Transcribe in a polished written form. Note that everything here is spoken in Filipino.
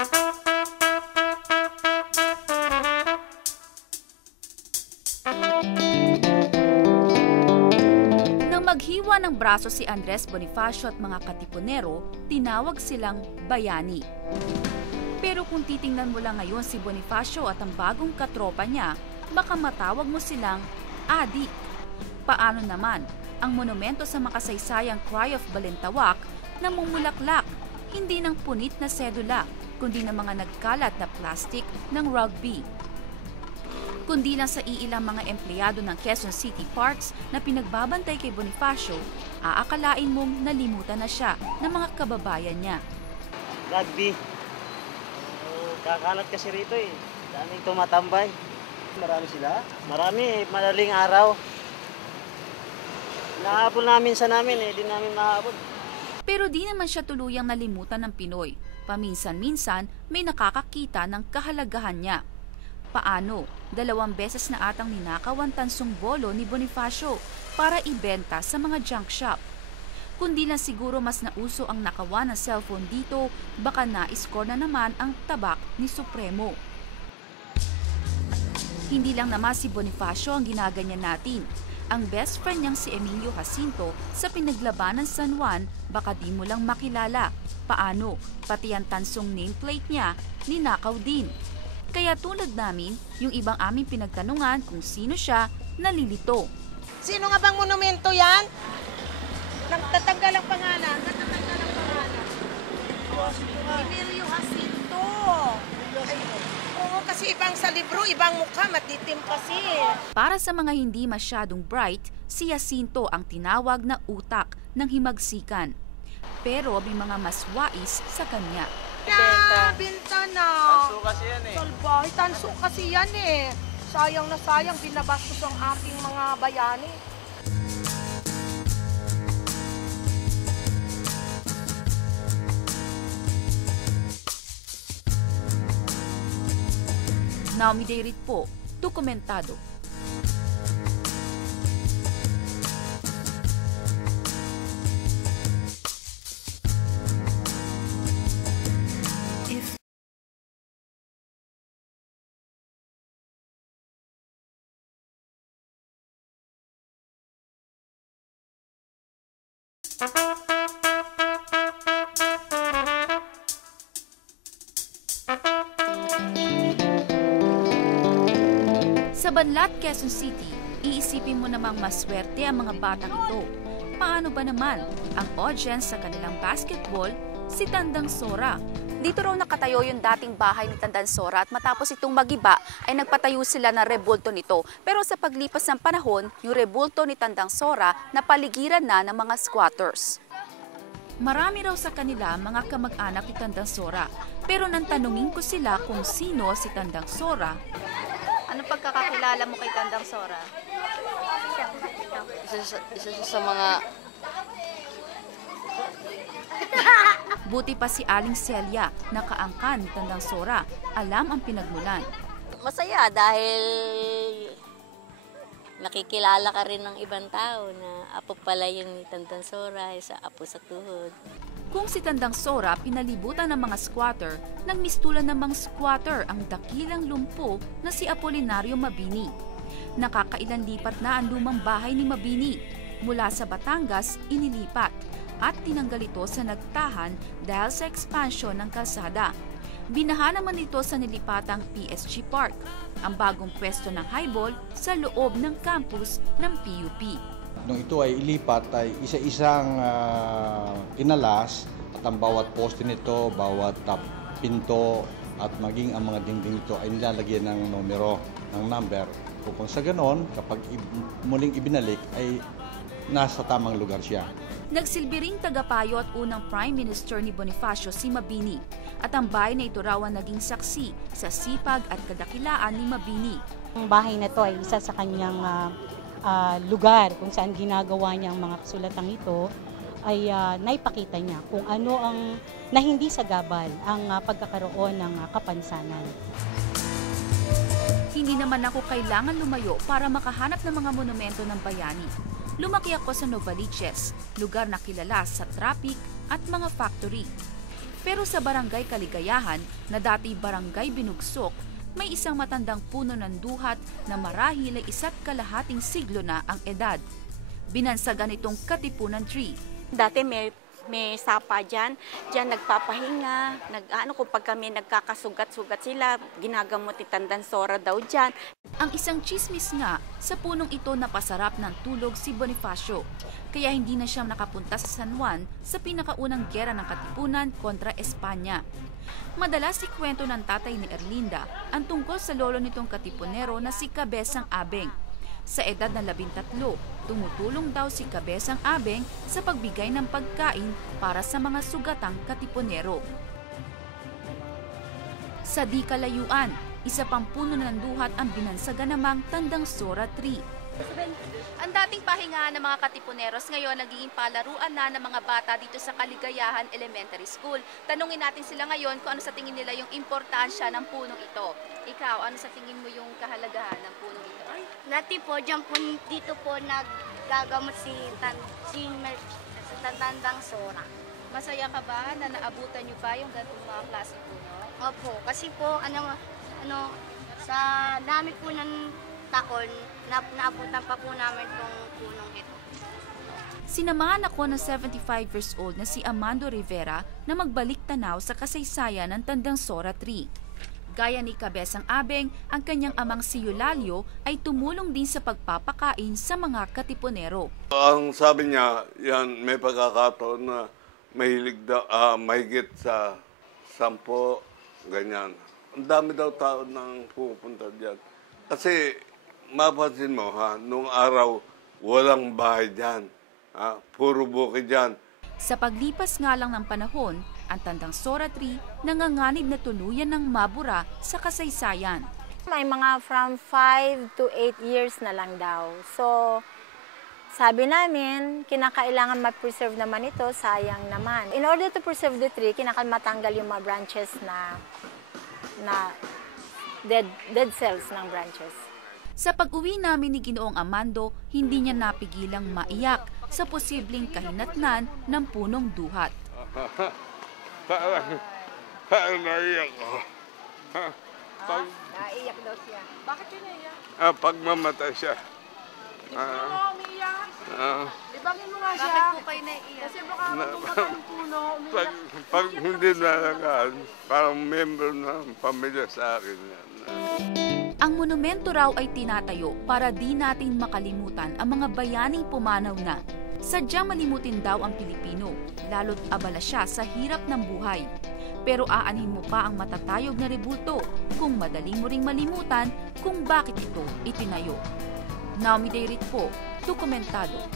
Nang maghiwa ng braso si Andres Bonifacio at mga katipunero, tinawag silang bayani. Pero kung titingnan mo lang ngayon si Bonifacio at ang bagong katropa niya, baka matawag mo silang adik. Paano naman ang monumento sa makasaysayang Cry of Balintawak na mumulaklak, hindi ng punit na sedula, kundi ng mga nagkalat na plastic ng rugby. Kundi lang sa iilang mga empleyado ng Quezon City Parks na pinagbabantay kay Bonifacio, aakalain mong nalimutan na siya ng mga kababayan niya. Rugby. Kakalat kasi rito eh. Daming tumatambay. Marami sila? Marami, madaling araw. Nahabol namin sa namin eh, di namin mahabol. Pero di naman siya tuluyang nalimutan ng Pinoy. Paminsan-minsan may nakakakita ng kahalagahan niya. Paano? 2 beses na atang ninakaw ang tansong bolo ni Bonifacio para ibenta sa mga junk shop. Kundi lang siguro mas nauso ang nakawan ng cellphone dito, baka na-score na naman ang tabak ni Supremo. Hindi lang naman si Bonifacio ang ginaganyan natin. Ang best friend niyang si Emilio Jacinto sa pinaglabanan San Juan, baka di mo lang makilala. Paano? Pati ang tansong nameplate niya, ninakaw din. Kaya tulad namin, yung ibang aming pinagtanungan kung sino siya, nalilito. Sino nga bang monumento yan? Nagtatanggal ang pangalan. Emilio Jacinto. Oo, kasi ibang sa libro, ibang mukha, matitim kasi. Para sa mga hindi masyadong bright, si Jacinto ang tinawag na utak ng himagsikan. Pero may mga mas wais sa kanya. Binta na. Tanso kasi yan eh. Salbahe, tanso kasi yan eh. Sayang na sayang, binabastos ang ating mga bayani. Naomi Deirit po, dokumentado. Sa Banlat, Quezon City, iisipin mo namang maswerte ang mga batang ito. Paano ba naman ang audience sa kanilang basketball, si Tandang Sora? Dito raw nakatayo yung dating bahay ni Tandang Sora at matapos itong magiba ay nagpatayo sila ng rebulto nito. Pero sa paglipas ng panahon, yung rebulto ni Tandang Sora napaligiran na ng mga squatters. Marami raw sa kanila mga kamag-anak ni Tandang Sora. Pero nang tanungin ko sila kung sino si Tandang Sora, ano pagkakakilala mo kay Tandang Sora? Isa siya sa mga... Buti pa si Aling Celia, nakaangkan ni Tandang Sora. Alam ang pinagmulan. Masaya dahil nakikilala ka rin ng ibang tao na apo pala yung ni Tandang Sora, sa apo sa tuhod. Kung si Tandang Sora pinalibutan ng mga squatter, nagmistulan ng mga squatter ang dakilang lumpo na si Apolinario Mabini. Nakakailan lipat na ang lumang bahay ni Mabini. Mula sa Batangas, inilipat at tinanggal ito sa nagtahan dahil sa expansion ng kalsada. Binaha naman ito sa nilipatang PSG Park, ang bagong pwesto ng highball sa loob ng campus ng PUP. Nung ito ay ilipat ay isa-isang inalas at ang bawat poste nito, bawat pinto at maging ang mga dingding nito ay nilalagyan ng numero, ng number. Kung sa ganon, kapag muling ibinalik ay nasa tamang lugar siya. Nagsilbi ring tagapayo at unang Prime Minister ni Bonifacio si Mabini at ang bahay na ito raw ang naging saksi sa sipag at kadakilaan ni Mabini. Ang bahay na ito ay isa sa kanyang lugar kung saan ginagawa niya ang mga kasulatang ito ay naipakita niya kung ano ang na hindi sagabal ang pagkakaroon ng kapansanan. Hindi naman ako kailangan lumayo para makahanap ng mga monumento ng bayani. Lumaki ako sa Novaliches, lugar na kilala sa traffic at mga factory. Pero sa Barangay Kaligayahan, na dati Barangay Binugsok, may isang matandang puno ng duhat na marahil ay 1.5 siglo na ang edad. Binansagan itong Katipunan Tree. Dati may sapa dyan nagpapahinga, kung pag kami nagkakasugat-sugat sila, ginagamot ni Tandansora daw dyan. Ang isang chismis nga, sa punong ito napasarap ng tulog si Bonifacio, kaya hindi na siya nakapunta sa San Juan sa pinakaunang giyera ng Katipunan kontra Espanya. Madalas ikwento ng tatay ni Erlinda ang tungkol sa lolo nitong Katipunero na si Cabezang Abeng. Sa edad na 13, tumutulong daw si Cabezang Abeng sa pagbigay ng pagkain para sa mga sugatang Katipunero. Sa di kalayuan, isa pang puno ng duhat ang binansagan namang Tandansora Tree. Ang dating pahingahan ng mga Katipuneros ngayon nagiging palaruan na ng mga bata dito sa Kaligayahan Elementary School. Tanungin natin sila ngayon kung ano sa tingin nila yung importansya ng punong ito. Ikaw, ano sa tingin mo yung kahalagahan ng punong ito? Dati po, dito po naggagamot si Tandansora. Masaya ka ba na naabutan nyo pa yung ganitong mga klase puno? Opo, kasi po, sa dami po ng taon, naabutan pa po namin itong punong ito. Sinamahan ako ng 75 years old na si Amando Rivera na magbalik tanaw sa kasaysayan ng Tandansora Tree. Gaya ni Cabezang Abeng, ang kanyang amang si Eulalio ay tumulong din sa pagpapakain sa mga Katipunero. Ang sabi niya, yan may pagkakataon na mahigit sa 10, ganyan. Ang dami daw tao nang pupunta diyan. Kasi mapansin mo, nung araw walang bahay diyan. Puro bukid diyan. Sa paglipas nga lang ng panahon, ang Tandansora Tree nanganganib na tuluyan ng mabura sa kasaysayan. May mga from 5 to 8 years na lang daw. So, sabi namin, kinakailangan ma-preserve naman ito, sayang naman. In order to preserve the tree, matanggal yung mga branches na dead cells ng branches. Sa pag-uwi namin ni Ginoong Amando, hindi niya napigilang maiyak sa posibleng kahinatnan ng punong duhat. Parang naiyak ko. Naiyak daw siya. Bakit yun naiyak? Pag mamatay siya. Umiyak? Ibangin mo nga siya. Bakit po kayo naiiyak? Kasi baka matumatay yung puno, umiyak. Pag hindi nalagaan, parang member ng pamilya sa akin yan. Ang monumento raw ay tinatayo para di natin makalimutan ang mga bayaning pumanaw na. Sadyang malimutin daw ang Pilipino, lalo't abala siya sa hirap ng buhay. Pero aanhin mo pa ang matatayog na rebulto kung madaling mo ring malimutan kung bakit ito itinayo. Naomi Dayrit po, Dokumentado.